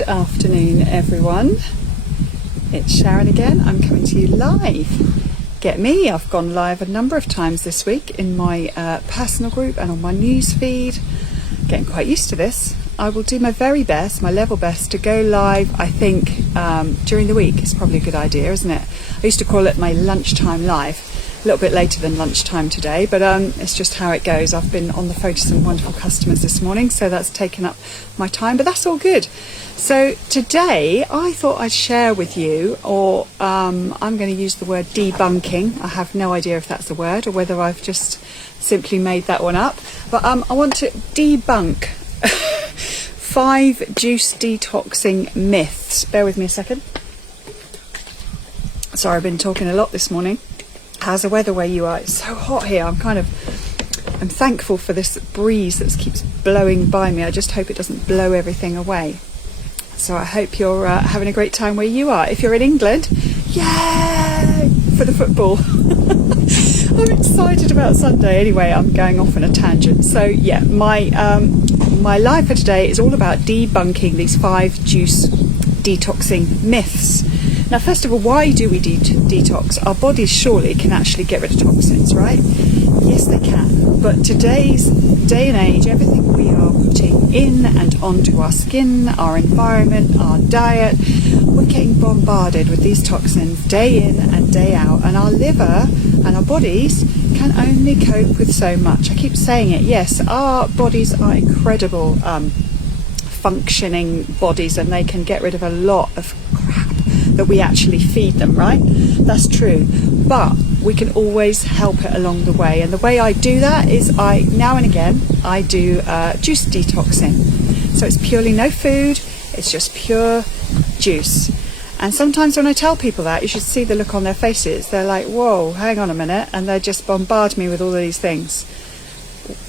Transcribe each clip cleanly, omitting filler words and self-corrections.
Good afternoon, everyone. It's Sharon again. I'm coming to you live. Get me, I've gone live a number of times this week in my personal group and on my news feed. Getting quite used to this. I will do my very best, my level best, to go live. I think during the week is probably a good idea, isn't it? I used to call it my lunchtime live. A little bit later than lunchtime today, but it's just how it goes. I've been on the phone to some wonderful customers this morning, so that's taken up my time, but that's all good. So today I thought I'd share with you, or I'm going to use the word debunking. I have no idea if that's a word or whether I've just simply made that one up, but I want to debunk 5 juice detoxing myths. Bear with me a second. Sorry, I've been talking a lot this morning. How's the weather where you are? It's so hot here. I'm thankful for this breeze that keeps blowing by me. I just hope it doesn't blow everything away. So I hope you're having a great time where you are. If you're in England, yay for the football. I'm excited about Sunday. Anyway, I'm going off on a tangent. So yeah, my live for today is all about debunking these 5 juice detoxing myths. Now, first of all, why do we detox? Our bodies surely can actually get rid of toxins, right? Yes, they can. But today's day and age, everything we are putting in and onto our skin, our environment, our diet, we're getting bombarded with these toxins day in and day out. And our liver and our bodies can only cope with so much. I keep saying it. Yes, our bodies are incredible functioning bodies, and they can get rid of a lot of crap that we actually feed them, right? That's true, but we can always help it along the way. And the way I do that is now and again I do juice detoxing. So it's purely no food, it's just pure juice. And sometimes when I tell people that, you should see the look on their faces. They're like, whoa, hang on a minute, and they just bombard me with all of these things.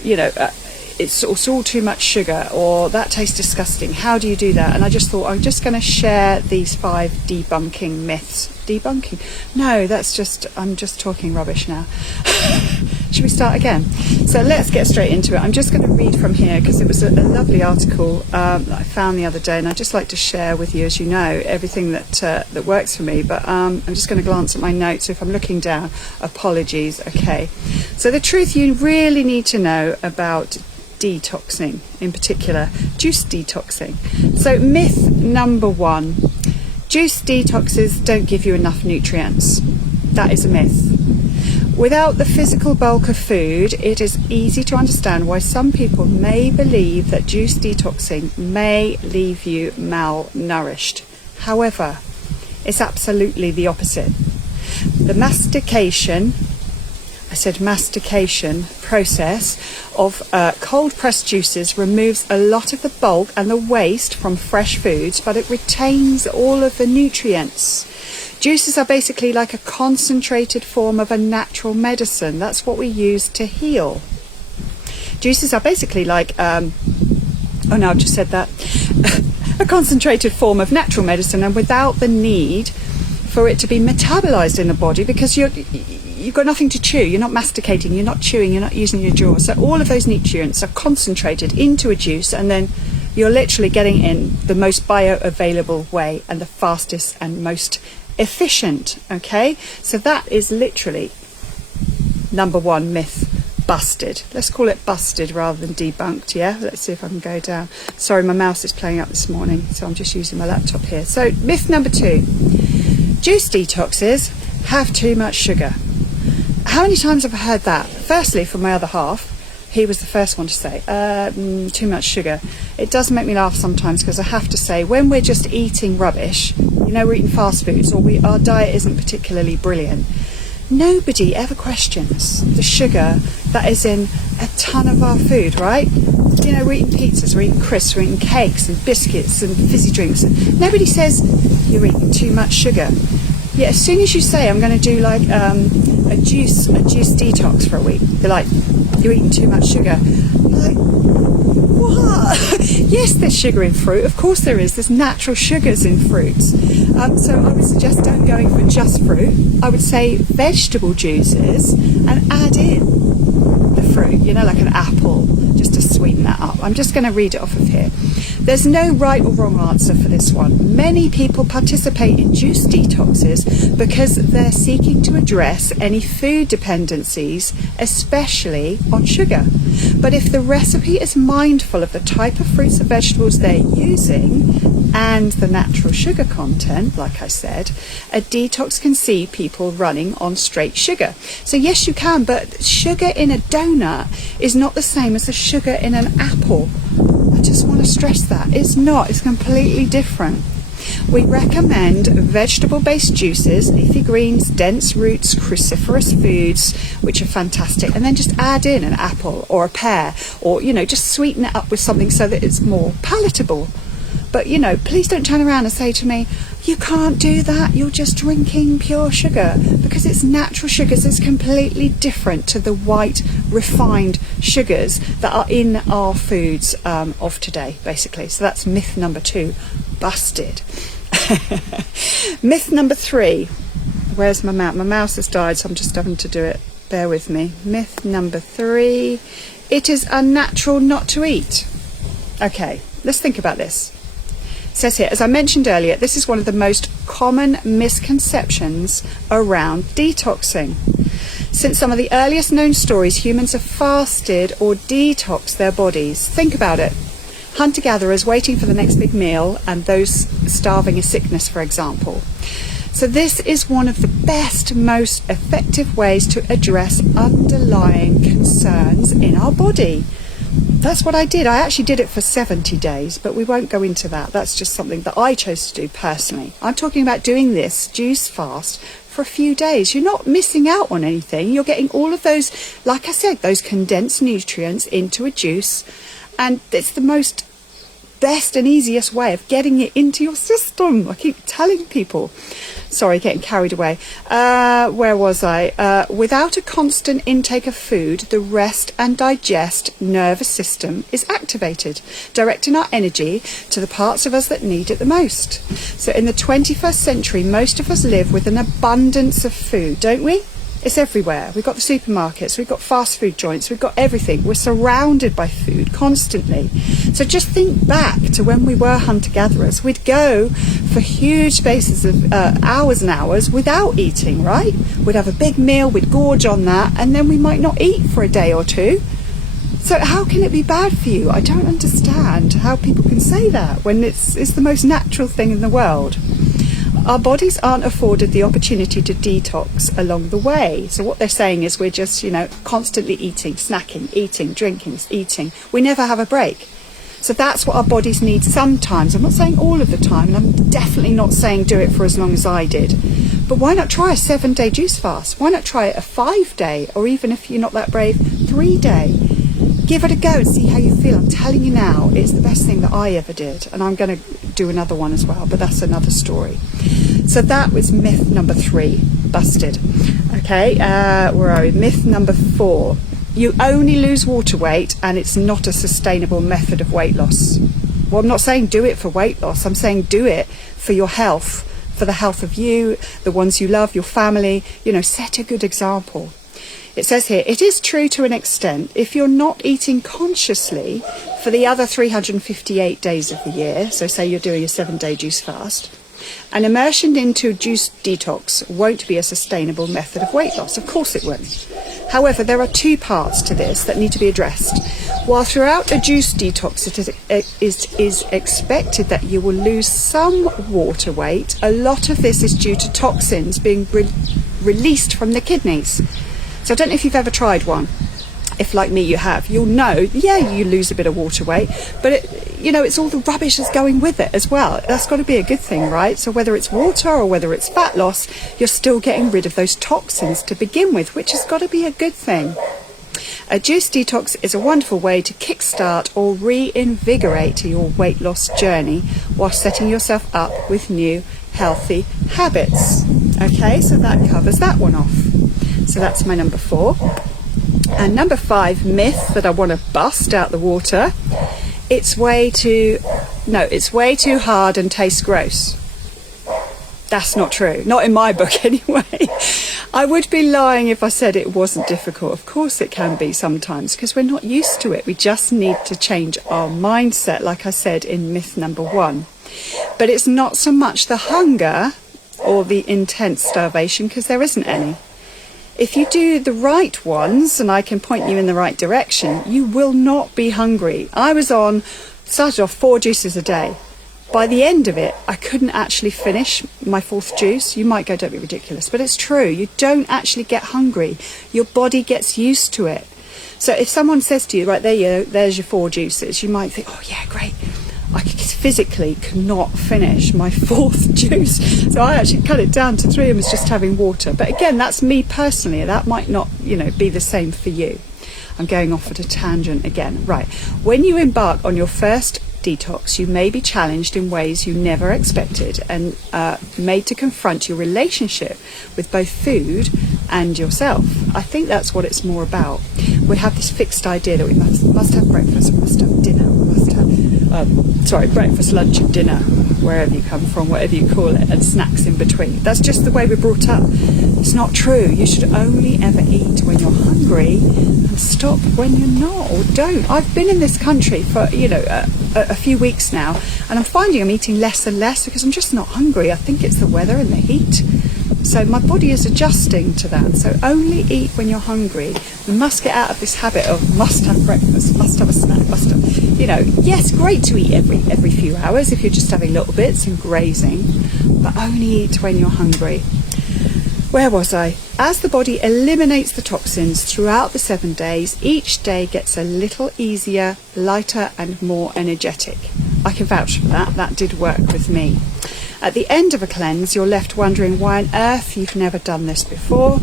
You know, it's all too much sugar, or that tastes disgusting. How do you do that? And I just thought I'm just going to share these 5 debunking myths. Debunking? No, I'm just talking rubbish now. Should we start again? So let's get straight into it. I'm just going to read from here because it was a lovely article that I found the other day, and I'd just like to share with you, as you know, everything that works for me. But I'm just going to glance at my notes. If I'm looking down, apologies. Okay. So the truth you really need to know about detoxing, in particular juice detoxing. So myth number 1, juice detoxes don't give you enough nutrients. That is a myth. Without the physical bulk of food, it is easy to understand why some people may believe that juice detoxing may leave you malnourished. However, it's absolutely the opposite. The mastication process of cold pressed juices removes a lot of the bulk and the waste from fresh foods, but it retains all of the nutrients. Juices are basically like a concentrated form of a natural medicine. That's what we use to heal. Juices are basically like a concentrated form of natural medicine, and without the need for it to be metabolized in the body, because you've got nothing to chew, you're not masticating, you're not chewing, you're not using your jaw. So all of those nutrients are concentrated into a juice, and then you're literally getting in the most bioavailable way and the fastest and most efficient. Okay, so that is literally number 1 myth busted. Let's call it busted rather than debunked. Yeah, let's see if I can go down. Sorry, my mouse is playing up this morning, so I'm just using my laptop here. So myth number 2, juice detoxes have too much sugar. How many times have I heard that? Firstly, from my other half. He was the first one to say, too much sugar. It does make me laugh sometimes, because I have to say, when we're just eating rubbish, we're eating fast foods, or our diet isn't particularly brilliant, nobody ever questions the sugar that is in a ton of our food, right? We're eating pizzas, we're eating crisps, we're eating cakes and biscuits and fizzy drinks. And nobody says, you're eating too much sugar. Yeah, as soon as you say, I'm going to do like a juice detox for a week, they're like, you're eating too much sugar. I'm like, what? Yes, there's sugar in fruit. Of course there is. There's natural sugars in fruits. So I would suggest don't going for just fruit. I would say vegetable juices and add in the fruit, like an apple, just to sweeten that up. I'm just going to read it off of here. There's no right or wrong answer for this one. Many people participate in juice detoxes because they're seeking to address any food dependencies, especially on sugar. But if the recipe is mindful of the type of fruits and vegetables they're using and the natural sugar content, like I said, a detox can see people running on straight sugar. So yes, you can, but sugar in a donut is not the same as the sugar in an apple. I just want to stress that. It's not. It's completely different. We recommend vegetable-based juices, leafy greens, dense roots, cruciferous foods, which are fantastic. And then just add in an apple or a pear, or, just sweeten it up with something so that it's more palatable. But, please don't turn around and say to me, you can't do that, you're just drinking pure sugar, because it's natural sugars. It's completely different to the white refined sugars that are in our foods of today, basically. So that's myth number 2, busted. Myth number 3, where's my mouse? My mouse has died, so I'm just having to do it. Bear with me. Myth number 3, it is unnatural not to eat. Okay, let's think about this. It says here, as I mentioned earlier, this is one of the most common misconceptions around detoxing. Since some of the earliest known stories, humans have fasted or detoxed their bodies. Think about it. Hunter-gatherers waiting for the next big meal, and those starving of sickness, for example. So this is one of the best, most effective ways to address underlying concerns in our body. That's what I did. I actually did it for 70 days, but we won't go into that. That's just something that I chose to do personally. I'm talking about doing this juice fast for a few days. You're not missing out on anything. You're getting all of those, like I said, those condensed nutrients into a juice, and it's the best and easiest way of getting it into your system. I keep telling people. Sorry, getting carried away. Where was I? Without a constant intake of food, the rest and digest nervous system is activated, directing our energy to the parts of us that need it the most. So in the 21st century, most of us live with an abundance of food, don't we? It's everywhere. We've got the supermarkets, we've got fast food joints, we've got everything. We're surrounded by food constantly. So just think back to when we were hunter-gatherers. We'd go for huge spaces of hours and hours without eating, right? We'd have a big meal, we'd gorge on that, and then we might not eat for a day or two. So how can it be bad for you? I don't understand how people can say that when it's the most natural thing in the world. Our bodies aren't afforded the opportunity to detox along the way. So what they're saying is we're just, constantly eating, snacking, eating, drinking, eating. We never have a break. So that's what our bodies need sometimes. I'm not saying all of the time, and I'm definitely not saying do it for as long as I did. But why not try a 7-day juice fast? Why not try a 5-day, or even if you're not that brave, 3-day? Give it a go and see how you feel. I'm telling you now, it's the best thing that I ever did. And I'm going to do another one as well, but that's another story. So that was myth number 3, busted. Okay, where are we? Myth number 4. You only lose water weight and it's not a sustainable method of weight loss. Well, I'm not saying do it for weight loss. I'm saying do it for your health, for the health of you, the ones you love, your family. Set a good example. It says here, it is true to an extent if you're not eating consciously for the other 358 days of the year, so say you're doing a 7-day juice fast, an immersion into juice detox won't be a sustainable method of weight loss. Of course it won't. However, there are 2 parts to this that need to be addressed. While throughout a juice detox it is expected that you will lose some water weight, a lot of this is due to toxins being released from the kidneys. So I don't know if you've ever tried one. If like me you have, you'll know, you lose a bit of water weight, but it's all the rubbish that's going with it as well. That's got to be a good thing, right? So whether it's water or whether it's fat loss, you're still getting rid of those toxins to begin with, which has got to be a good thing. A juice detox is a wonderful way to kickstart or reinvigorate your weight loss journey while setting yourself up with new healthy habits. Okay, so that covers that one off. So that's my number 4. And number 5 myth that I want to bust out the water. It's way too hard and tastes gross. That's not true. Not in my book anyway. I would be lying if I said it wasn't difficult. Of course it can be sometimes, because we're not used to it. We just need to change our mindset, like I said in myth number 1. But it's not so much the hunger or the intense starvation, because there isn't any. If you do the right ones, and I can point you in the right direction, you will not be hungry. I started off 4 juices a day. By the end of it, I couldn't actually finish my 4th juice. You might go, don't be ridiculous, but it's true. You don't actually get hungry. Your body gets used to it. So if someone says to you, right, there's your 4 juices, you might think, oh yeah, great. I physically cannot finish my 4th juice. So I actually cut it down to 3 and was just having water. But again, that's me personally. That might not, be the same for you. I'm going off at a tangent again. Right. When you embark on your first detox, you may be challenged in ways you never expected and made to confront your relationship with both food and yourself. I think that's what it's more about. We have this fixed idea that we must have breakfast, we must have dinner, we must have breakfast, lunch and dinner, wherever you come from, whatever you call it, and snacks in between. That's just the way we're brought up. It's not true. You should only ever eat when you're hungry and stop when you're not, or don't. I've been in this country for a few weeks now, and I'm finding I'm eating less and less because I'm just not hungry. I think it's the weather and the heat. So my body is adjusting to that. So only eat when you're hungry. We must get out of this habit of must have breakfast, must have a snack, must have, yes, great to eat every few hours if you're just having little bits and grazing, but only eat when you're hungry. Where was I? As the body eliminates the toxins throughout the 7 days, each day gets a little easier, lighter and more energetic. I can vouch for that. That did work with me. At the end of a cleanse, you're left wondering why on earth you've never done this before.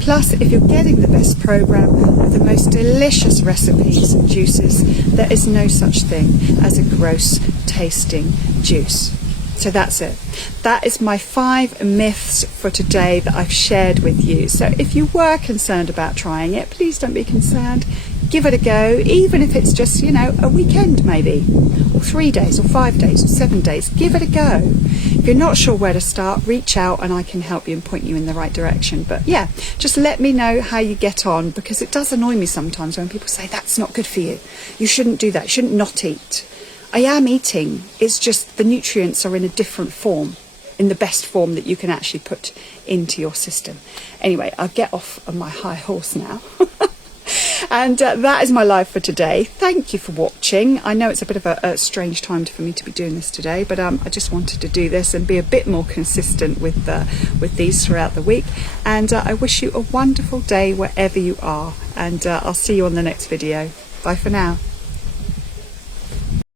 Plus, if you're getting the best program with the most delicious recipes and juices, there is no such thing as a gross tasting juice. So that's it. That is my 5 myths for today that I've shared with you. So if you were concerned about trying it, please don't be concerned. Give it a go, even if it's just, a weekend maybe, or 3 days, or 5 days, or 7 days. Give it a go. If you're not sure where to start, reach out and I can help you and point you in the right direction. But yeah, just let me know how you get on, because it does annoy me sometimes when people say that's not good for you. You shouldn't do that. You shouldn't not eat. I am eating. It's just the nutrients are in a different form, in the best form that you can actually put into your system. Anyway, I'll get off of my high horse now. And that is my live for today. Thank you for watching. I know it's a bit of a strange time for me to be doing this today, but I just wanted to do this and be a bit more consistent with these throughout the week. And I wish you a wonderful day wherever you are. And I'll see you on the next video. Bye for now.